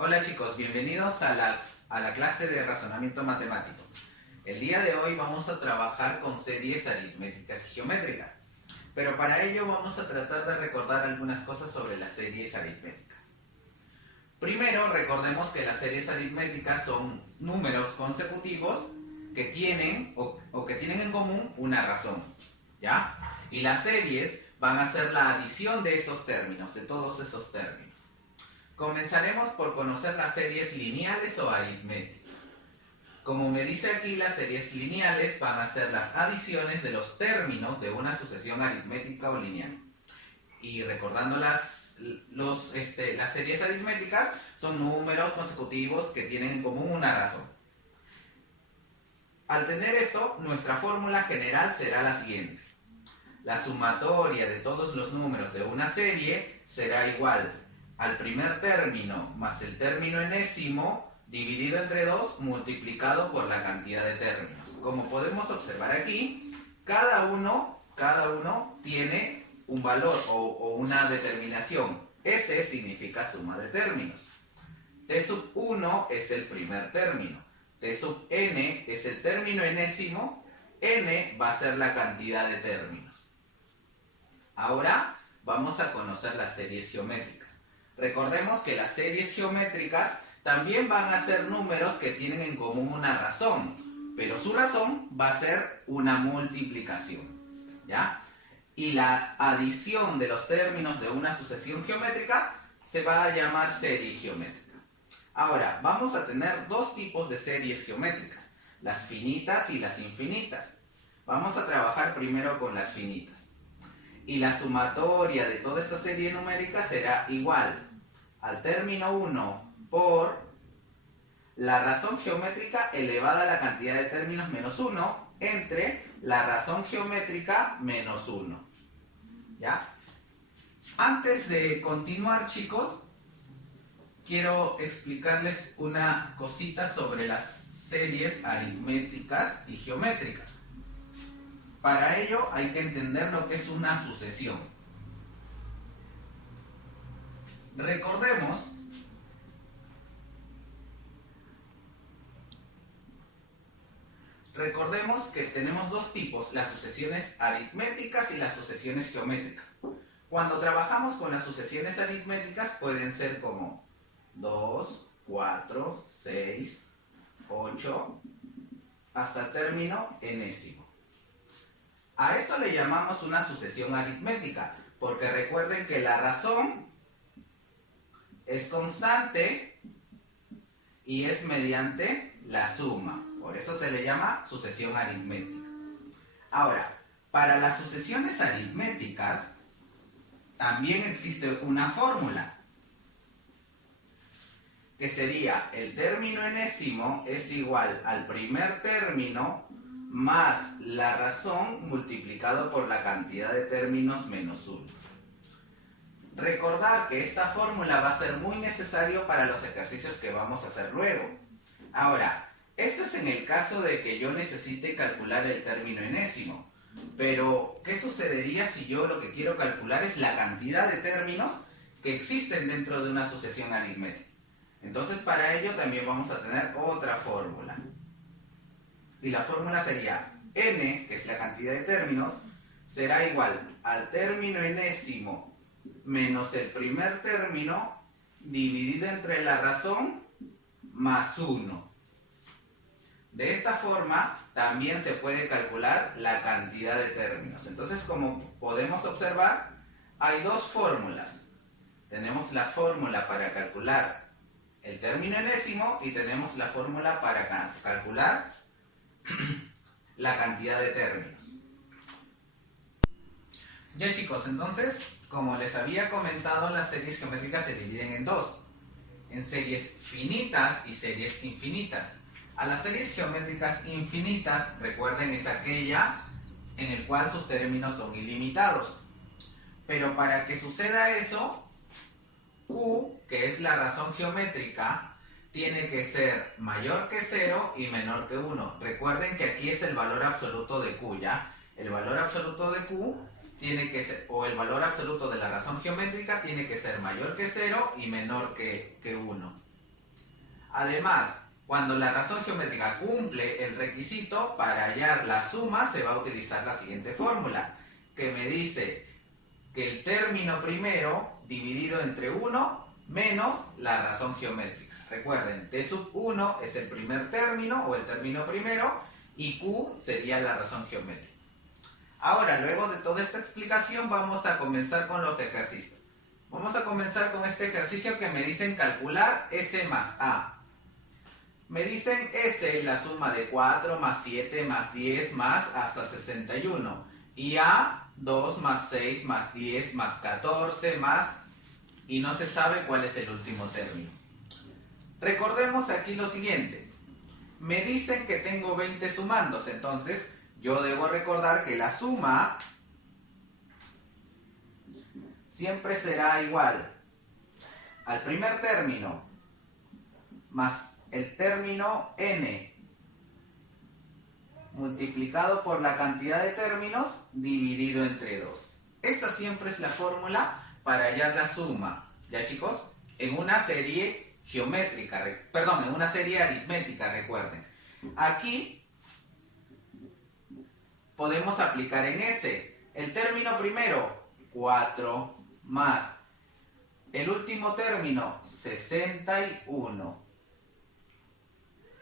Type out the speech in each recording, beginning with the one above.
Hola chicos, bienvenidos a la clase de razonamiento matemático. El día de hoy vamos a trabajar con series aritméticas y geométricas, pero para ello vamos a tratar de recordar algunas cosas sobre las series aritméticas. Primero, recordemos que las series aritméticas son números consecutivos que tienen que tienen en común una razón, ¿ya? Y las series van a ser la adición de esos términos, de todos esos términos. Comenzaremos por conocer las series lineales o aritméticas. Como me dice aquí, las series lineales van a ser las adiciones de los términos de una sucesión aritmética o lineal. Y recordando las series aritméticas, son números consecutivos que tienen en común una razón. Al tener esto, nuestra fórmula general será la siguiente. La sumatoria de todos los números de una serie será igual al primer término más el término enésimo dividido entre 2 multiplicado por la cantidad de términos. Como podemos observar aquí, cada uno tiene un valor o una determinación. S significa suma de términos. T sub 1 es el primer término. T sub n es el término enésimo. N va a ser la cantidad de términos. Ahora vamos a conocer las series geométricas. Recordemos que las series geométricas también van a ser números que tienen en común una razón, pero su razón va a ser una multiplicación, ¿ya? Y la adición de los términos de una sucesión geométrica se va a llamar serie geométrica. Ahora, vamos a tener dos tipos de series geométricas, las finitas y las infinitas. Vamos a trabajar primero con las finitas. Y la sumatoria de toda esta serie numérica será igual al término 1 por la razón geométrica elevada a la cantidad de términos menos 1 entre la razón geométrica menos 1. ¿Ya? Antes de continuar, chicos, quiero explicarles una cosita sobre las series aritméticas y geométricas. Para ello hay que entender lo que es una sucesión. Recordemos que tenemos dos tipos, las sucesiones aritméticas y las sucesiones geométricas. Cuando trabajamos con las sucesiones aritméticas pueden ser como 2, 4, 6, 8, hasta el término enésimo. A esto le llamamos una sucesión aritmética, porque recuerden que la razón es constante y es mediante la suma. Por eso se le llama sucesión aritmética. Ahora, para las sucesiones aritméticas también existe una fórmula, que sería el término enésimo es igual al primer término más la razón multiplicado por la cantidad de términos menos 1. Recordar que esta fórmula va a ser muy necesario para los ejercicios que vamos a hacer luego. Ahora, esto es en el caso de que yo necesite calcular el término enésimo. Pero, ¿qué sucedería si yo lo que quiero calcular es la cantidad de términos que existen dentro de una sucesión aritmética? Entonces, para ello también vamos a tener otra fórmula. Y la fórmula sería n, que es la cantidad de términos, será igual al término enésimo menos el primer término dividido entre la razón más 1. De esta forma también se puede calcular la cantidad de términos. Entonces, como podemos observar, hay dos fórmulas. Tenemos la fórmula para calcular el término enésimo y tenemos la fórmula para calcular la cantidad de términos. Ya chicos, entonces, como les había comentado, las series geométricas se dividen en dos, en series finitas y series infinitas. A las series geométricas infinitas, recuerden, es aquella en el cual sus términos son ilimitados. Pero para que suceda eso, Q, que es la razón geométrica, tiene que ser mayor que 0 y menor que 1. Recuerden que aquí es el valor absoluto de Q, ¿ya? El valor absoluto de Q tiene que ser, o el valor absoluto de la razón geométrica tiene que ser mayor que 0 y menor que 1. Además, cuando la razón geométrica cumple el requisito, para hallar la suma se va a utilizar la siguiente fórmula, que me dice que el término primero dividido entre 1 menos la razón geométrica. Recuerden, t sub 1 es el primer término o el término primero y q sería la razón geométrica. Ahora, luego de toda esta explicación, vamos a comenzar con los ejercicios. Vamos a comenzar con este ejercicio que me dicen calcular s más a. Me dicen S, la suma de 4 más 7 más 10 más hasta 61. Y A, 2 más 6 más 10 más 14 más... Y no se sabe cuál es el último término. Recordemos aquí lo siguiente. Me dicen que tengo 20 sumandos. Entonces, yo debo recordar que la suma siempre será igual al primer término más el término n multiplicado por la cantidad de términos dividido entre 2. Esta siempre es la fórmula para hallar la suma, ¿ya chicos? En una serie geométrica, perdón, en una serie aritmética, recuerden. Aquí podemos aplicar en S. El término primero, 4 más el último término, 61.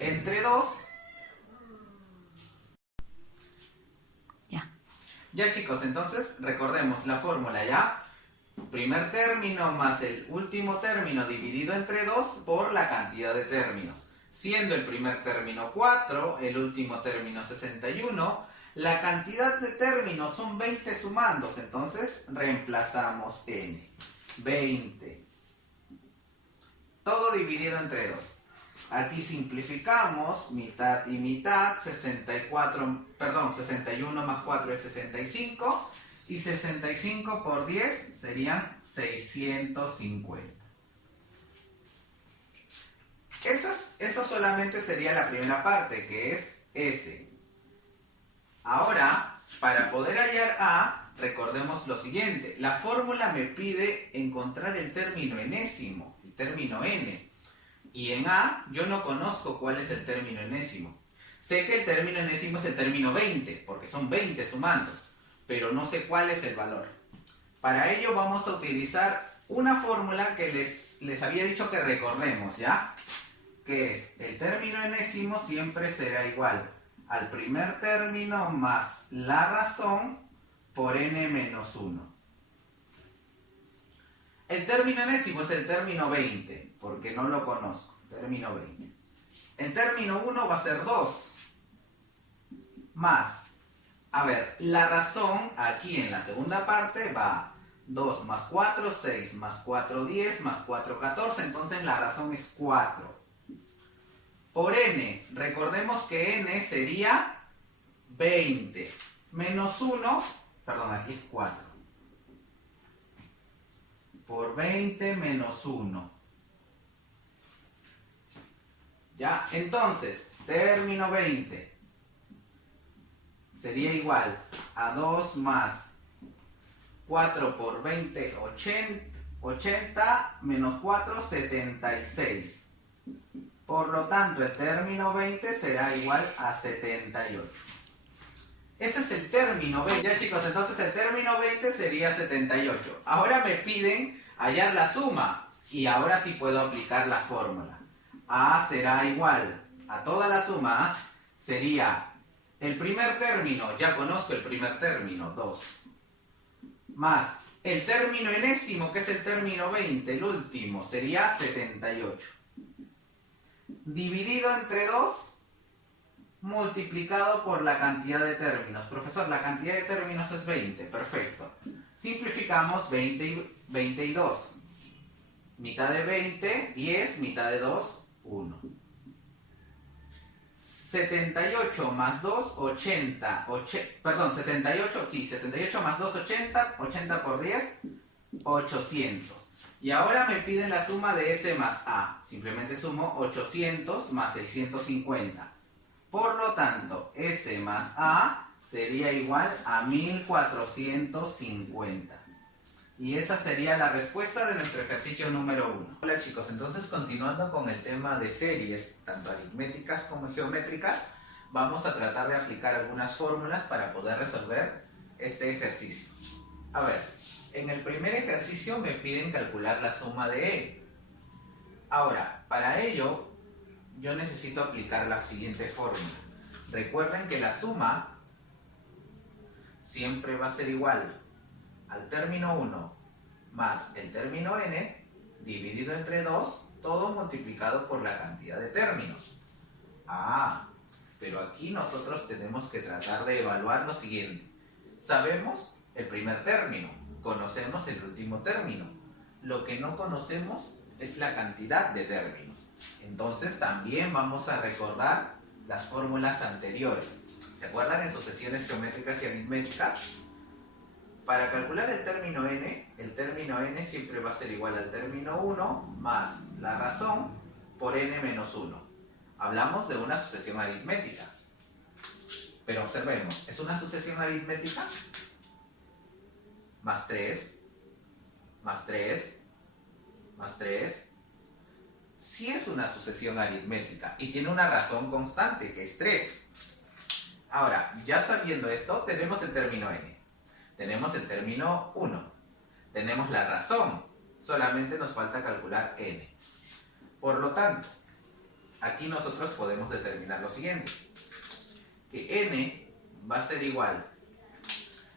Entre 2. Ya chicos, entonces recordemos la fórmula ya. Primer término más el último término dividido entre 2 por la cantidad de términos. Siendo el primer término 4, el último término 61, la cantidad de términos son 20 sumandos, entonces reemplazamos n. 20. Todo dividido entre 2. Aquí simplificamos, mitad y mitad, 61 más 4 es 65, y 65 por 10 serían 650. Eso solamente sería la primera parte, que es S. Ahora, para poder hallar A, recordemos lo siguiente. La fórmula me pide encontrar el término enésimo, el término n. Y en A yo no conozco cuál es el término enésimo. Sé que el término enésimo es el término 20, porque son 20 sumandos, pero no sé cuál es el valor. Para ello vamos a utilizar una fórmula que les había dicho que recordemos, ¿ya? Que es, el término enésimo siempre será igual al primer término más la razón por n menos 1. El término enésimo es el término 20, porque no lo conozco, término 20. El término 1 va a ser 2, más, a ver, la razón aquí en la segunda parte va 2 más 4, 6, más 4, 10, más 4, 14, entonces la razón es 4. Por n, recordemos que n sería 20, menos 1, perdón, aquí es 4. Por 20 menos 1. ¿Ya? Entonces, término 20 sería igual a 2 más 4 por 20, 80 menos 4, 76. Por lo tanto, el término 20 será igual a 78. Ese es el término 20. Ya chicos, entonces el término 20 sería 78. Ahora me piden hallar la suma. Y ahora sí puedo aplicar la fórmula. A será igual a toda la suma. Sería el primer término, ya conozco el primer término, 2. Más el término enésimo, que es el término 20, el último, sería 78. Dividido entre 2, multiplicado por la cantidad de términos. Profesor, la cantidad de términos es 20. Perfecto. Simplificamos 20 y 2. Mitad de 20, 10. Mitad de 2, 1. 78 más 2, 80. 78 más 2, 80. 80 por 10, 800. Y ahora me piden la suma de S más A. Simplemente sumo 800 más 650. Por lo tanto, S más A sería igual a 1450. Y esa sería la respuesta de nuestro ejercicio número 1. Hola chicos, entonces continuando con el tema de series, tanto aritméticas como geométricas, vamos a tratar de aplicar algunas fórmulas para poder resolver este ejercicio. A ver, en el primer ejercicio me piden calcular la suma de E. Ahora, para ello, yo necesito aplicar la siguiente fórmula. Recuerden que la suma siempre va a ser igual al término 1 más el término n dividido entre 2, todo multiplicado por la cantidad de términos. Pero aquí nosotros tenemos que tratar de evaluar lo siguiente. Sabemos el primer término, conocemos el último término. Lo que no conocemos es la cantidad de términos. Entonces también vamos a recordar las fórmulas anteriores. ¿Se acuerdan en sucesiones geométricas y aritméticas? Para calcular el término n siempre va a ser igual al término 1 más la razón por n menos 1. Hablamos de una sucesión aritmética. Pero observemos, ¿es una sucesión aritmética? Más 3, más 3, más 3. Sí es una sucesión aritmética y tiene una razón constante, que es 3. Ahora, ya sabiendo esto, tenemos el término n. Tenemos el término 1. Tenemos la razón. Solamente nos falta calcular n. Por lo tanto, aquí nosotros podemos determinar lo siguiente. Que n va a ser igual.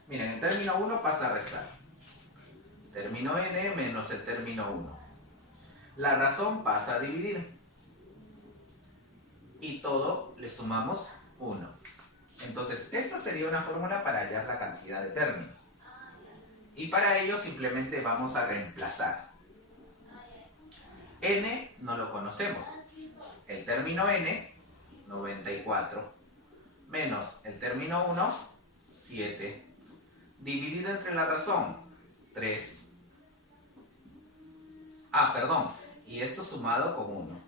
Miren, el término 1 pasa a restar. Término n menos el término 1. La razón pasa a dividir. Y todo le sumamos 1. Entonces, esta sería una fórmula para hallar la cantidad de términos. Y para ello simplemente vamos a reemplazar. N no lo conocemos. El término n, 94, menos el término 1, 7, dividido entre la razón, 3. Y esto sumado con 1.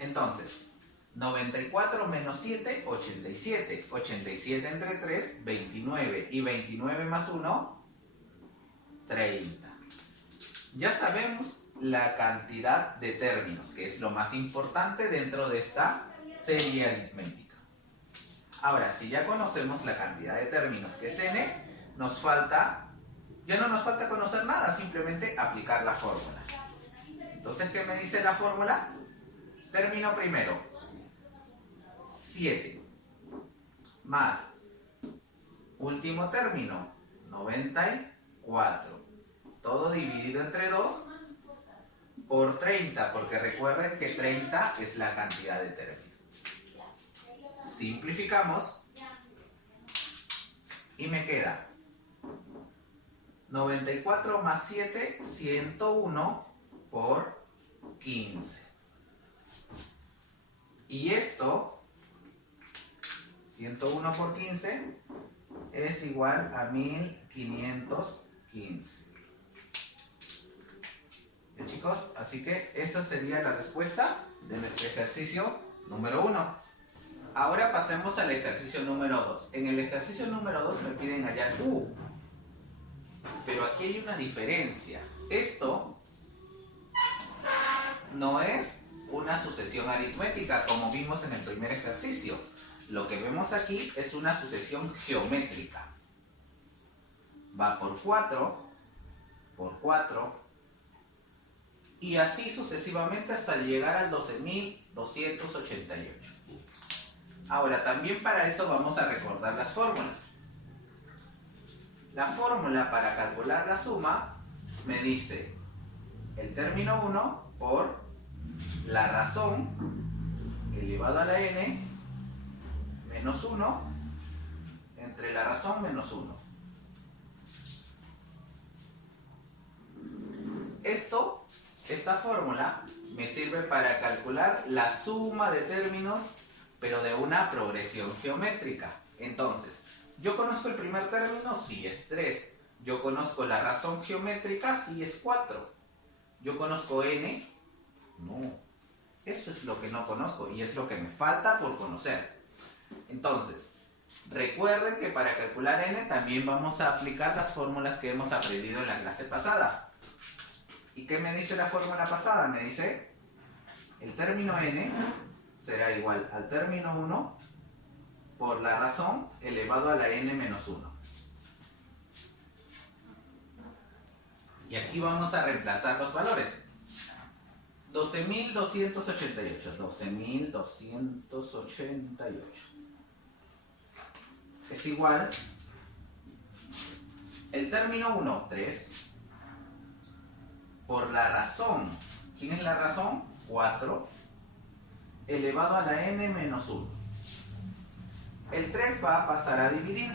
Entonces, 94 menos 7, 87. 87 entre 3, 29. Y 29 más 1, 30. Ya sabemos la cantidad de términos, que es lo más importante dentro de esta serie aritmética. Ahora, si ya conocemos la cantidad de términos, que es n, ya no nos falta conocer nada, simplemente aplicar la fórmula. Entonces, ¿qué me dice la fórmula? Término primero. 7 más último término 94, todo dividido entre 2 por 30, porque recuerden que 30 es la cantidad de términos. Simplificamos y me queda 94 más 7, 101 por 15. Y esto, 101 por 15, es igual a 1515. Bien, chicos, así que esa sería la respuesta de nuestro ejercicio número 1. Ahora pasemos al ejercicio número 2. En el ejercicio número 2 me piden hallar u. Pero aquí hay una diferencia. Esto no es una sucesión aritmética como vimos en el primer ejercicio. Lo que vemos aquí es una sucesión geométrica. Va por 4, por 4, y así sucesivamente hasta llegar al 12.288. Ahora, también para eso vamos a recordar las fórmulas. La fórmula para calcular la suma me dice el término 1 por la razón elevado a la n menos 1 entre la razón menos 1. Esta fórmula me sirve para calcular la suma de términos, pero de una progresión geométrica. Entonces, ¿yo conozco el primer término? Sí, es 3. ¿Yo conozco la razón geométrica? Sí, es 4. ¿Yo conozco n? No. Eso es lo que no conozco y es lo que me falta por conocer. Entonces, Recuerden que para calcular n también vamos a aplicar las fórmulas que hemos aprendido en la clase pasada. ¿Y qué me dice la fórmula pasada? Me dice, el término n será igual al término 1 por la razón elevado a la n menos 1. Y aquí vamos a reemplazar los valores. 12.288. 12.288. Es igual, el término 1, 3, por la razón. ¿Quién es la razón? 4, elevado a la n menos 1. El 3 va a pasar a dividir.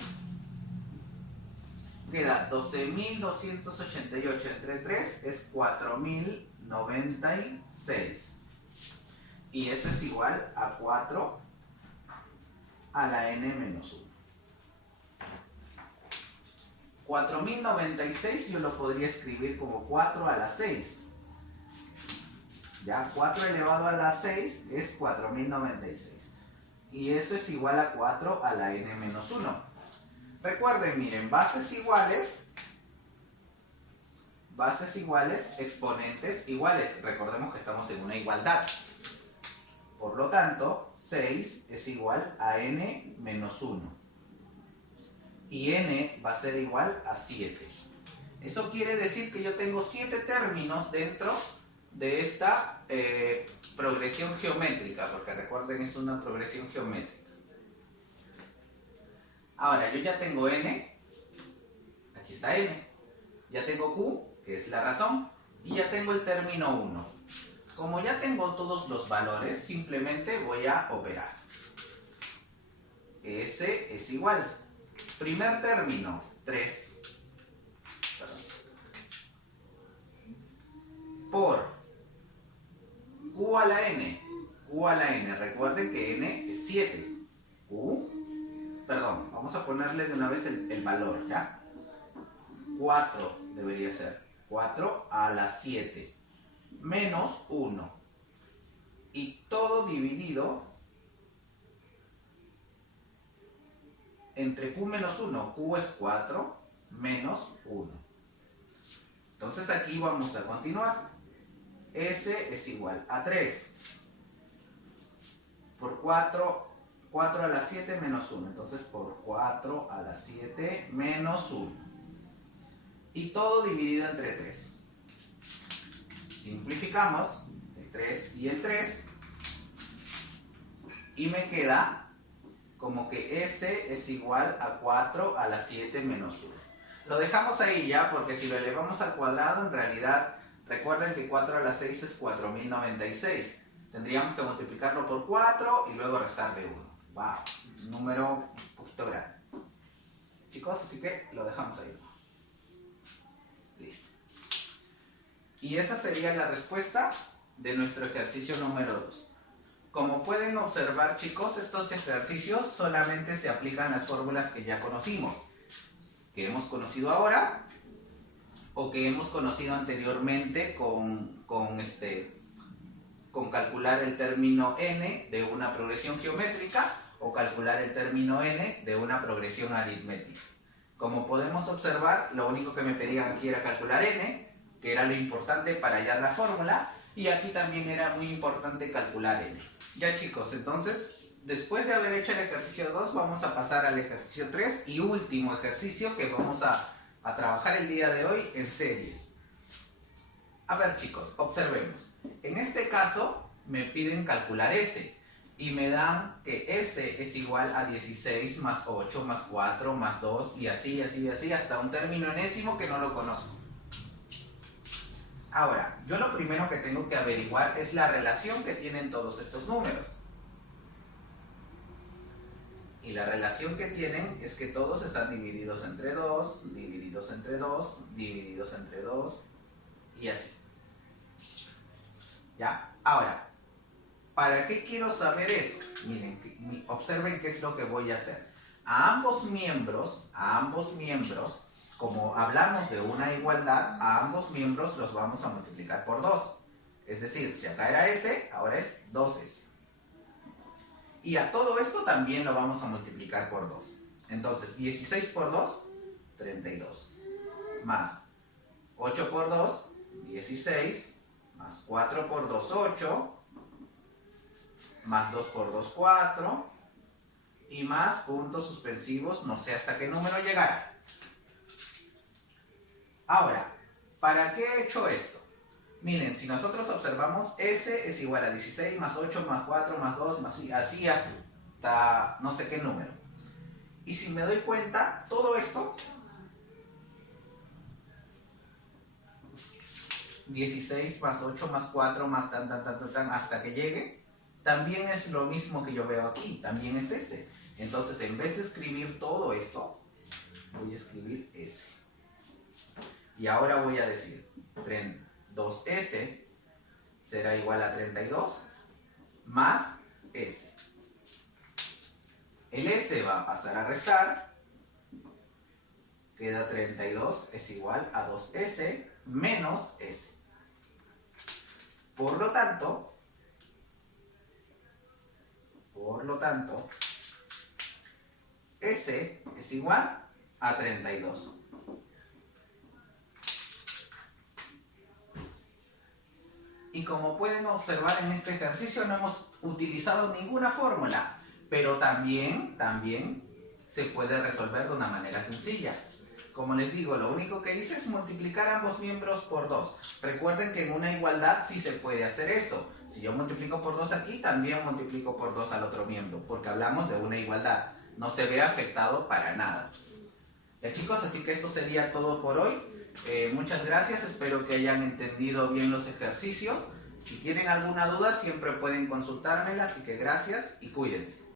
Queda 12.288 entre 3 es 4.096. Y eso es igual a 4 a la n menos 1. 4.096 yo lo podría escribir como 4 a la 6. Ya, 4 elevado a la 6 es 4.096. Y eso es igual a 4 a la n menos 1. Recuerden, miren, bases iguales, exponentes iguales. Recordemos que estamos en una igualdad. Por lo tanto, 6 es igual a n menos 1. Y n va a ser igual a 7. Eso quiere decir que yo tengo 7 términos dentro de esta progresión geométrica, porque recuerden, es una progresión geométrica. Ahora, yo ya tengo n, aquí está n, ya tengo q, que es la razón, y ya tengo el término 1. Como ya tengo todos los valores, simplemente voy a operar. S es igual. Primer término, 3. Por q a la n. Q a la n. Recuerden que n es 7. Vamos a ponerle de una vez el valor, ¿ya? 4 debería ser. 4 a la 7. Menos 1. Y todo dividido entre q menos 1, q es 4, menos 1. Entonces aquí vamos a continuar. S es igual a 3. Por 4, 4 a la 7 menos 1. Entonces por 4 a la 7 menos 1. Y todo dividido entre 3. Simplificamos el 3 y el 3. Y me queda como que S es igual a 4 a la 7 menos 1. Lo dejamos ahí ya, porque si lo elevamos al cuadrado, en realidad, recuerden que 4 a la 6 es 4.096. Tendríamos que multiplicarlo por 4 y luego restarle 1. ¡Wow! Un número un poquito grande. Chicos, así que lo dejamos ahí. Listo. Y esa sería la respuesta de nuestro ejercicio número 2. Como pueden observar, chicos, estos ejercicios solamente se aplican las fórmulas que ya conocimos, que hemos conocido ahora o que hemos conocido anteriormente con calcular el término n de una progresión geométrica o calcular el término n de una progresión aritmética. Como podemos observar, lo único que me pedían aquí era calcular n, que era lo importante para hallar la fórmula, y aquí también era muy importante calcular n. Ya, chicos, entonces, después de haber hecho el ejercicio 2, vamos a pasar al ejercicio 3 y último ejercicio que vamos a trabajar el día de hoy en series. A ver, chicos, observemos. En este caso, me piden calcular S y me dan que S es igual a 16 más 8 más 4 más 2 y así, hasta un término enésimo que no lo conozco. Ahora, yo lo primero que tengo que averiguar es la relación que tienen todos estos números. Y la relación que tienen es que todos están divididos entre 2, divididos entre 2, divididos entre 2 y así. ¿Ya? Ahora, ¿para qué quiero saber eso? Miren, observen qué es lo que voy a hacer. A ambos miembros, como hablamos de una igualdad, a ambos miembros los vamos a multiplicar por 2. Es decir, si acá era S, ahora es 2S. Y a todo esto también lo vamos a multiplicar por 2. Entonces, 16 por 2, 32. Más 8 por 2, 16. Más 4 por 2, 8. Más 2 por 2, 4. Y más puntos suspensivos, no sé hasta qué número llegará. Ahora, ¿para qué he hecho esto? Miren, si nosotros observamos, S es igual a 16 más 8 más 4 más 2, más así hasta no sé qué número. Y si me doy cuenta, todo esto, 16 más 8 más 4 más tan, hasta que llegue, también es lo mismo que yo veo aquí, también es S. Entonces, en vez de escribir todo esto, voy a escribir S. Y ahora voy a decir, 2S será igual a 32 más S. El S va a pasar a restar. Queda 32 es igual a 2S menos S. Por lo tanto, S es igual a 32. Y como pueden observar en este ejercicio, no hemos utilizado ninguna fórmula, pero también se puede resolver de una manera sencilla. Como les digo, lo único que hice es multiplicar ambos miembros por 2. Recuerden que en una igualdad sí se puede hacer eso. Si yo multiplico por 2 aquí, también multiplico por 2 al otro miembro, porque hablamos de una igualdad. No se ve afectado para nada. Ya chicos, así que esto sería todo por hoy. Muchas gracias, espero que hayan entendido bien los ejercicios. Si tienen alguna duda siempre pueden consultármela, así que gracias y cuídense.